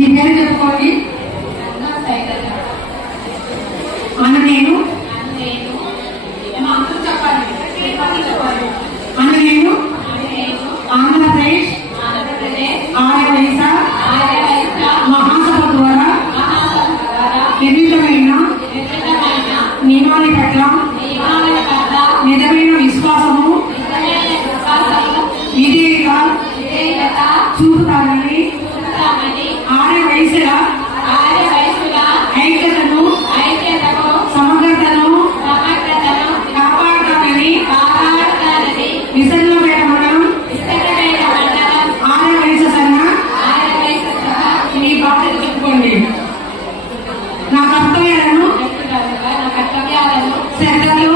ఈ పేరు చెప్పుకోండి అన్న నేను. అన్న నేను. ఆంధ్రప్రదేశ్. ఆర్య వైస మహాసభ ద్వారా. నిర్మితమైన. నియమాల పట్ల. నిజమైన విశ్వాసము. విధేయత గుర్తుపెట్టుకోండి నా కర్తవ్యాలను నా కర్తవ్యాలను శ్రద్ధలు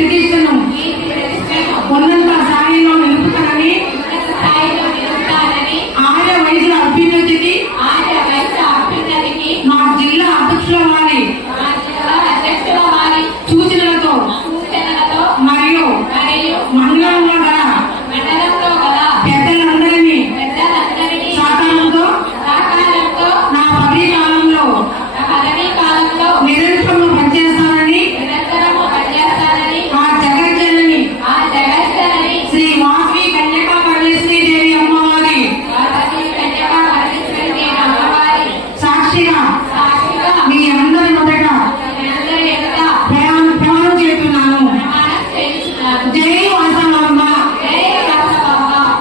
రిజిస్ట్రేషన్ ఉన్నంత